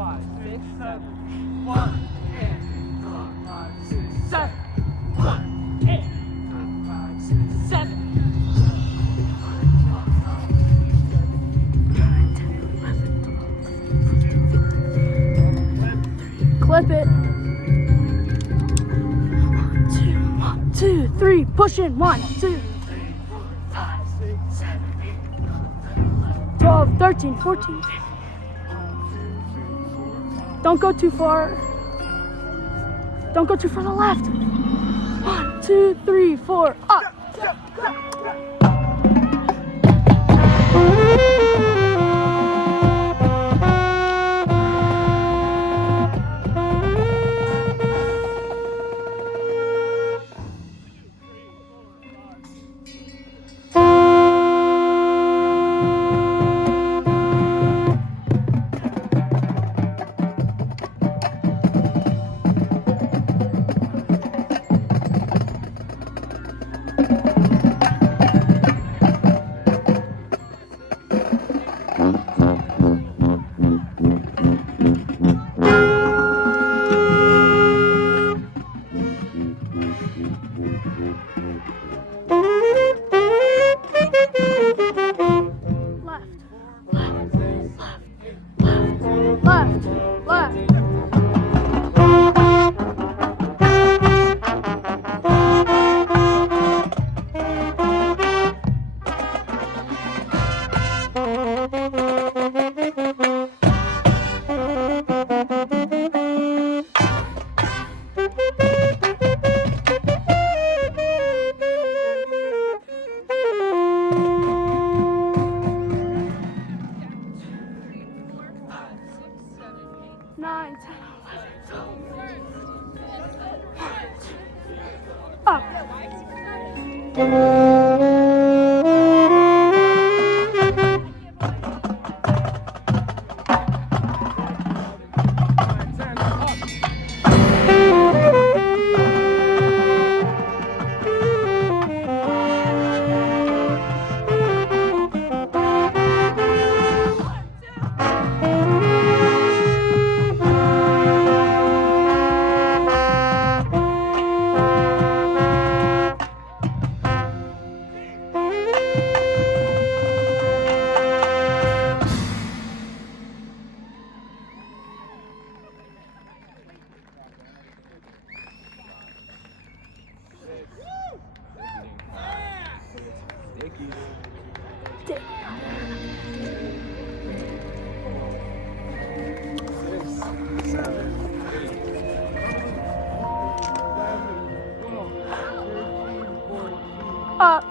5, 6, 7. 1, 5, 6, 7. 1, 8, 5, 6, 7. Clip it. 1, 2, 3. Push in. 1, 2, 5, 6, 7, 8, 12, 13, 14. Don't go too far. Don't go too far to the left. 1, 2, 3, 4. Up. Up.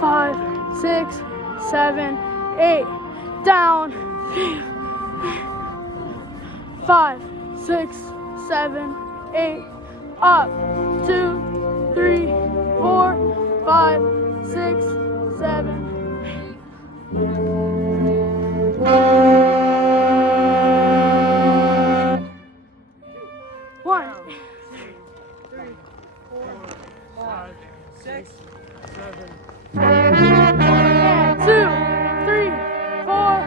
5, 6, 7, 8. Down. 5, 6, 7, 8. Up. 2, 3, 4, 5, 6, 7, 1, 3, 4, 5, 6, 7, 8. 2, 3, 4,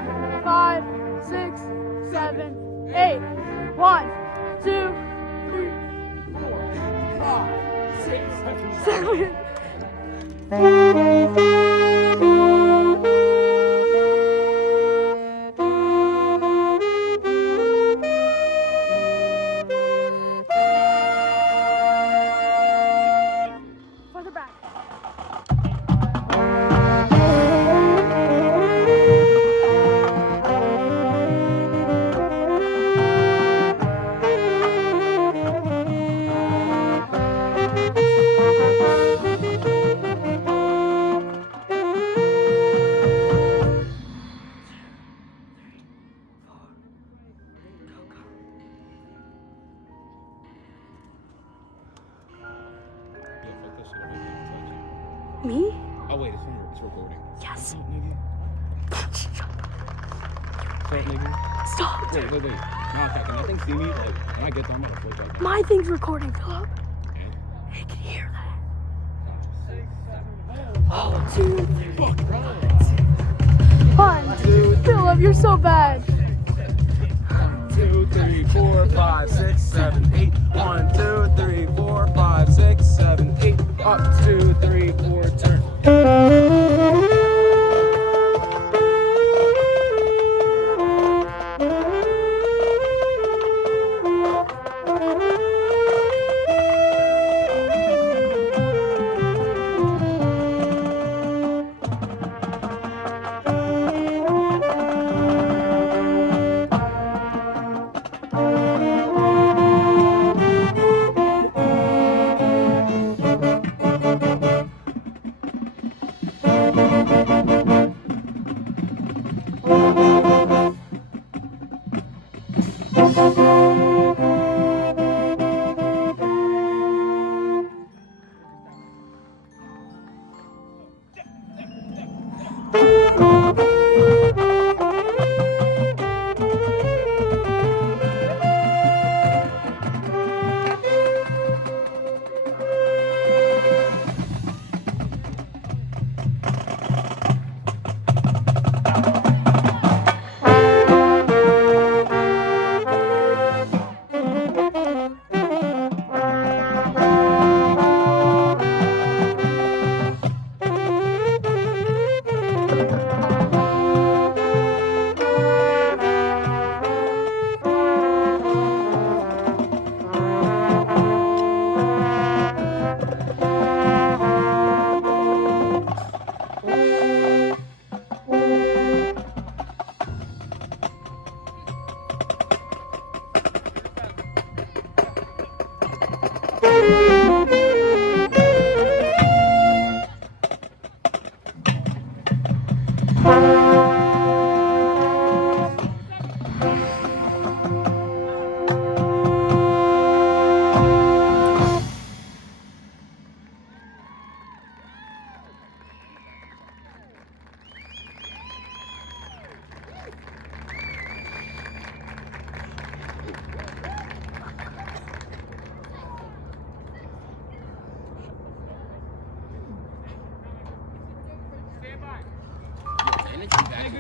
5, 6, 7, 8. 1, 2, 3, 4, 5, 6, 7. Further back. Me? Oh wait, it's recording. Yes. Shut nigga. Stop. Wait. No, okay, can that thing see me? Like, when I get there, I'm gonna flip like. My thing's recording, Philip. Okay. I can hear that. 1, 2, 3. Fuck, bro. Jacob, you're so bad. 2, 3, 4, 5, 6, 7, 8. 1, 2, 3, 4, 5, 6, 7, 8. Up, 2, 3, 4, turn.